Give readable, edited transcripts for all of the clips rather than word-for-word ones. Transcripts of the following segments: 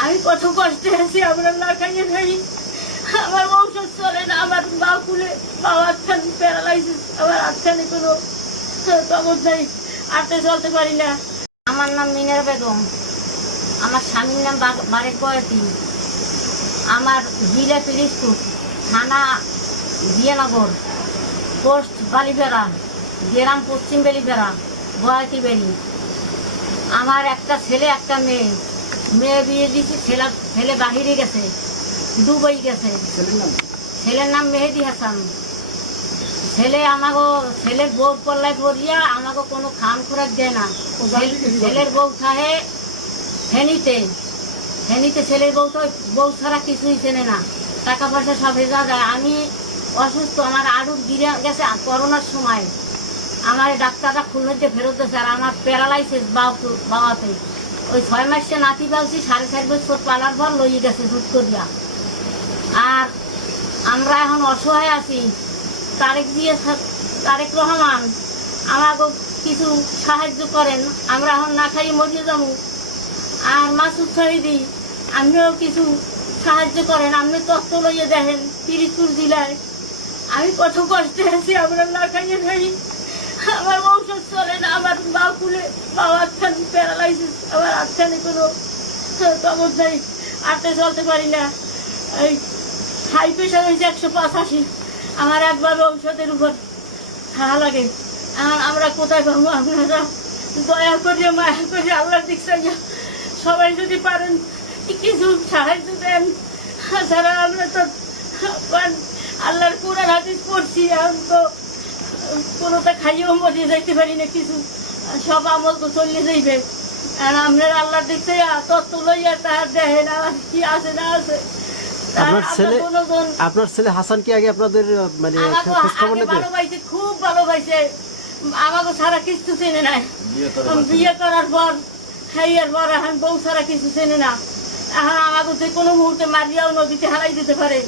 আমি কত কষ্টে আছি, আমরা না খাইয়ে খাই। আমার ঔষধ চলে না, আমার বাউ খুলে বাউ আটখান প্যারালাইসিস, আমার আটখানে কোনো তবর নাই, আটতে চলতে পারি না। আমার নাম মিনার বেগম, আমার স্বামীর নাম বারেক বয়াতি, আমার জিলা পিরিজপুর, থানা জিয়ানগর, পোস্ট বালিবেড়া, গ্রাম পশ্চিম বেলিবেড়া, বয়াতি বেড়ি। আমার একটা ছেলে একটা মেয়ে, মেয়ে বিয়ে দিয়েছি, ছেলে বাহিরে গেছে, দুবাই গেছে। ছেলের নাম মেহেদি হাসান। ছেলের বউ পল্লায় পড়িয়া আমাকে কোনো খান খোরাক দেয় না। ছেলের বউ থাকে ফেনীতে, ছেলের বউ তো বউ ছাড়া কিছুই চেনে না, টাকা পয়সা সব হেজা যায়। আমি অসুস্থ, আমার আরো গিরে গেছে করোনার সময়, আমার ডাক্তাররা খুলনাতে ফেরত দিয়েছে। আর আমার প্যারালাইসিস বাবাতে, ওই 6 মাসে নাতি পালছি, 4.5 বছর পালার পর লইয়ে গেছে দুধ করিয়া। আর আমরা এখন অসহায় আছি। তারেক রহমান আমাকে কিছু সাহায্য করেন, আমরা এখন না খাই মরিয়ে যাবো। আর মাসুদ শহীদি আপনিও কিছু সাহায্য করেন, আপনি তত্ত্ব লইয়ে দেখেন পিরিজপুর জেলায় আমি কত কষ্টে আছি, আমরা না খাইয়ে খাই। আমার ঔষধ চলে না, আমার বাউ খুলে বাউ আটখান প্যারালাইসিস, আমার আটখানে কোনো তবর নাই, আটতে চলতে পারি না। এই হাই প্রেশার হয়েছে 185, আমার একবার ঔষধের উপর খাওয়া লাগে। আমরা কোথায় পাবো? আপনারা দয়া করিয়া মায়া করিয়া আল্লাহর দিক চাইয়া সবাই যদি পারেন কিছু সাহায্য দেন। ছাড়া আমরা তো আল্লাহর কোরআন হাদিস পড়ছি, এখন তো কোনোটা খাইয়েও মরিয়ে যাইতে পারি না, কিছু সব আমল তো চলে যাইবে। আর আপনার আল্লাহর দিক থেকে তত্ত্ব লইয়া তাহার দেখেন আমার কি আছে না আছে। আপনার ছেলে হাসান কি আগে আপনাদের মানে খোঁজ খবর নিতে? ভালোবাসে, খুব ভালোবাসে, আমাকে ছাড়া কিছু চেনে নাই। বিয়ে করার পর খাইয়ার পর এখন বউ ছাড়া কিছু চেনে না। এখন আমাকে যে কোনো মুহূর্তে মারিয়াও নদীতে হারাই দিতে পারে।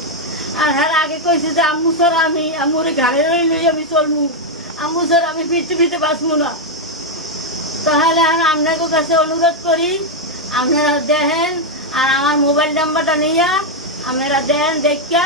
আর হ্যাঁ আগে কইছে যে আম্মু ছাড়া আমি আম্মুরে ঘাড়ে লই আমি চলমু, আম্মু ছাড়া আমি পৃথিবীতে বাঁচবো না। তাহলে এখন আপনাদের কাছে অনুরোধ করি, আপনারা দেখেন আর আমার মোবাইল নাম্বারটা নিয়ে আপনারা দেন, দেখিয়া